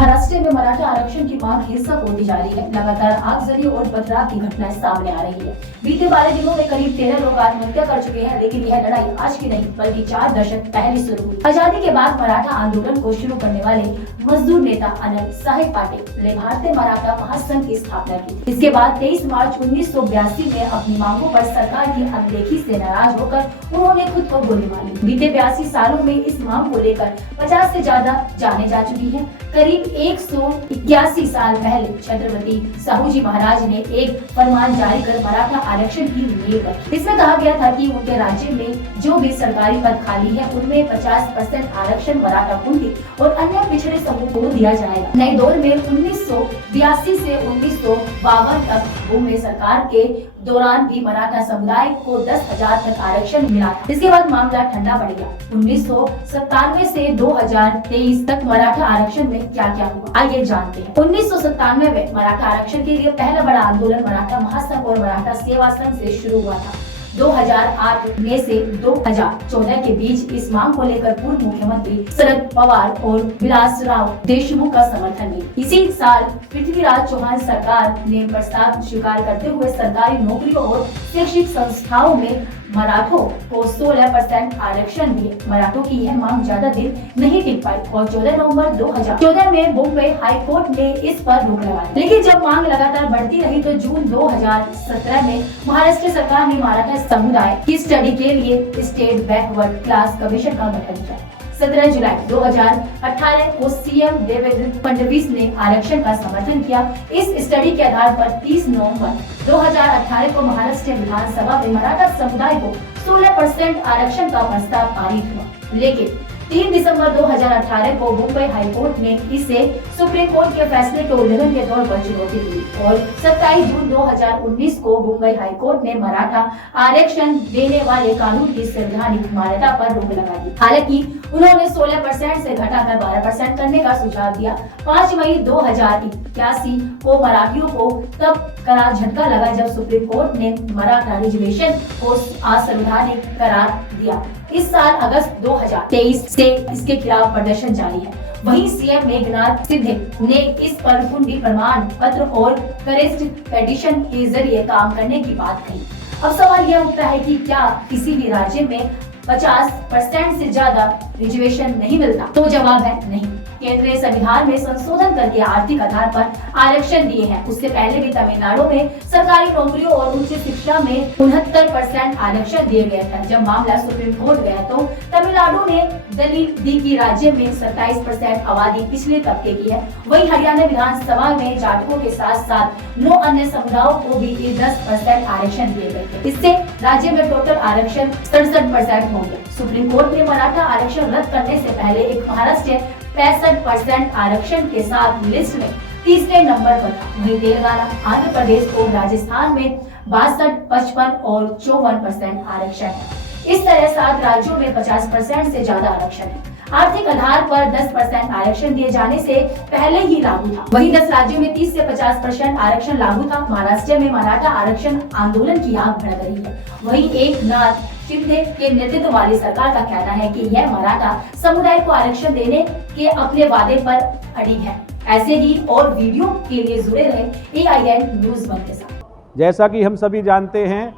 महाराष्ट्र में मराठा आरक्षण की मांग हिंसक होती जा रही है। लगातार आगजनी और पथराव की घटनाएं सामने आ रही है। बीते 12 दिनों में करीब 13 लोग आत्महत्या कर चुके हैं, लेकिन यह लड़ाई आज की नहीं बल्कि 4 दशक पहले शुरू हुई। आजादी के बाद मराठा आंदोलन को शुरू करने वाले मजदूर नेता अनंत साहेब पाटिल ने भारतीय मराठा महासंघ की स्थापना की। इसके बाद 23 मार्च 1982 में अपनी मांगों पर सरकार की अनदेखी से नाराज होकर उन्होंने खुद को गोली मारी। बीते 82 सालों में इस मांग को लेकर 50 से ज्यादा जाने जा चुकी है। करीब 181 साल पहले छत्रपति साहूजी महाराज ने एक फरमान जारी कर मराठा आरक्षण की नींव रखी। इसमें कहा गया था कि उनके राज्य में जो भी सरकारी पद खाली है उनमें 50% आरक्षण मराठा कुंडी और अन्य पिछड़े समूह को दिया जाएगा। नए दौर में 1982 से 1952 तक भूमि सरकार के दौरान भी मराठा समुदाय को 10,000 तक आरक्षण मिला था। इसके बाद मामला ठंडा पड़ गया। 1997 से 2023 तक मराठा आरक्षण में क्या क्या हुआ, आइए जानते हैं। 1997 में मराठा आरक्षण के लिए पहला बड़ा आंदोलन मराठा महासंघ और मराठा सेवा संघ से शुरू हुआ था। 2008 में से 2014 के बीच इस मांग को लेकर पूर्व मुख्यमंत्री शरद पवार और विलासराव देशमुख का समर्थन मिला। इसी साल पृथ्वीराज चौहान सरकार ने प्रस्ताव स्वीकार करते हुए सरकारी नौकरियों और शैक्षिक संस्थाओं में मराठों को 16% आरक्षण दिए। मराठों की यह मांग ज्यादा दिन नहीं टिक पाई और 14 नवंबर 2014 में बॉम्बे हाई कोर्ट ने इस पर रोक लगा दी। लेकिन जब मांग लगातार बढ़ती रही तो जून 2017 में महाराष्ट्र सरकार ने मराठा समुदाय की स्टडी के लिए स्टेट बैकवर्ड क्लास कमीशन का गठन किया। 17 जुलाई 2018 को सीएम देवेंद्र फडणवीस ने आरक्षण का समर्थन किया। इस स्टडी के आधार पर 30 नवंबर 2018 को महाराष्ट्र विधानसभा में मराठा समुदाय को 16% आरक्षण का प्रस्ताव पारित हुआ। लेकिन 3 दिसंबर 2018 को मुंबई हाई कोर्ट ने इसे सुप्रीम कोर्ट के फैसले के उल्लंघन के तौर पर चुनौती दी और 27 जून 2019 को मुंबई हाई कोर्ट ने मराठा आरक्षण देने वाले कानून की संवैधानिक मान्यता पर रोक लगा दी। हालांकि उन्होंने 16% से घटाकर 12% करने का सुझाव दिया। 5 मई 2081 को मराठियों को तब कड़ा झटका लगा जब सुप्रीम कोर्ट ने मराठा रिजर्वेशन को असंवैधानिक करार दिया। इस साल अगस्त 2023 से इसके खिलाफ प्रदर्शन जारी है। वहीं सीएम मेघनाथ शिंदे ने इस पर कुंडी प्रमाण पत्र और करेक्ट पेटिशन के जरिए काम करने की बात कही। अब सवाल यह उठता है कि क्या किसी भी राज्य में 50% से ज्यादा रिजर्वेशन नहीं मिलता? तो जवाब है नहीं। केंद्रीय संविधान में संशोधन करके आर्थिक आधार पर आरक्षण दिए हैं। उससे पहले भी तमिलनाडु में सरकारी नौकरियों और उच्च शिक्षा में 69% आरक्षण दिए गए थे। जब मामला सुप्रीम कोर्ट गया तो तमिलनाडु ने दलील दी कि राज्य में 27% आबादी पिछले तबके की है। वहीं हरियाणा विधानसभा में जाटकों के साथ साथ 9 अन्य समुदायों को भी 10% आरक्षण दिए गए थे। इससे राज्य में टोटल आरक्षण 67% हो गया। सुप्रीम कोर्ट ने मराठा आरक्षण रद्द करने से पहले एक महाराष्ट्र 65% आरक्षण के साथ लिस्ट में तीसरे नंबर पर था। वहीं तेलंगाना, आंध्र प्रदेश और राजस्थान में 62, 55 और 54% आरक्षण है। इस तरह 7 राज्यों में 50% से ज्यादा आरक्षण है। आर्थिक आधार पर 10% आरक्षण दिए जाने से पहले ही लागू था। वहीं 10 राज्यों में 30 से 50% आरक्षण लागू था। महाराष्ट्र में मराठा आरक्षण आंदोलन की आग भड़क रही है। वहीं एकनाथ शिंदे के नेतृत्व वाली सरकार का कहना है कि यह मराठा समुदाय को आरक्षण देने के अपने वादे पर अड़ी है। ऐसे ही और वीडियो के लिए जुड़े रहे AIN न्यूज़ 1 के साथ। जैसा कि हम सभी जानते हैं,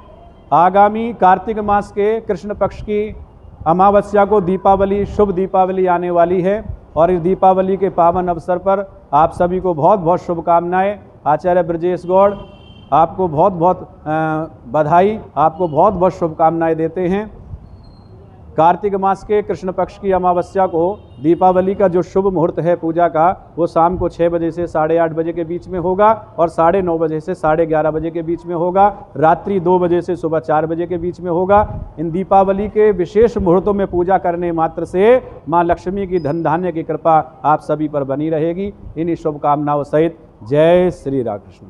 आगामी कार्तिक मास के कृष्ण पक्ष की अमावस्या को दीपावली, शुभ दीपावली आने वाली है और इस दीपावली के पावन अवसर पर आप सभी को बहुत बहुत शुभकामनाएं। आचार्य ब्रजेश गौड़ आपको बहुत बहुत बधाई, आपको बहुत बहुत शुभकामनाएं देते हैं। कार्तिक मास के कृष्ण पक्ष की अमावस्या को दीपावली का जो शुभ मुहूर्त है पूजा का, वो शाम को 6 बजे से 8:30 बजे के बीच में होगा और 9:30 बजे से 11:30 बजे के बीच में होगा। रात्रि 2 बजे से सुबह 4 बजे के बीच में होगा। इन दीपावली के विशेष मुहूर्तों में पूजा करने मात्र से माँ लक्ष्मी की धन धान्य की कृपा आप सभी पर बनी रहेगी। इन्हीं शुभकामनाओं सहित जय श्री राम कृष्ण।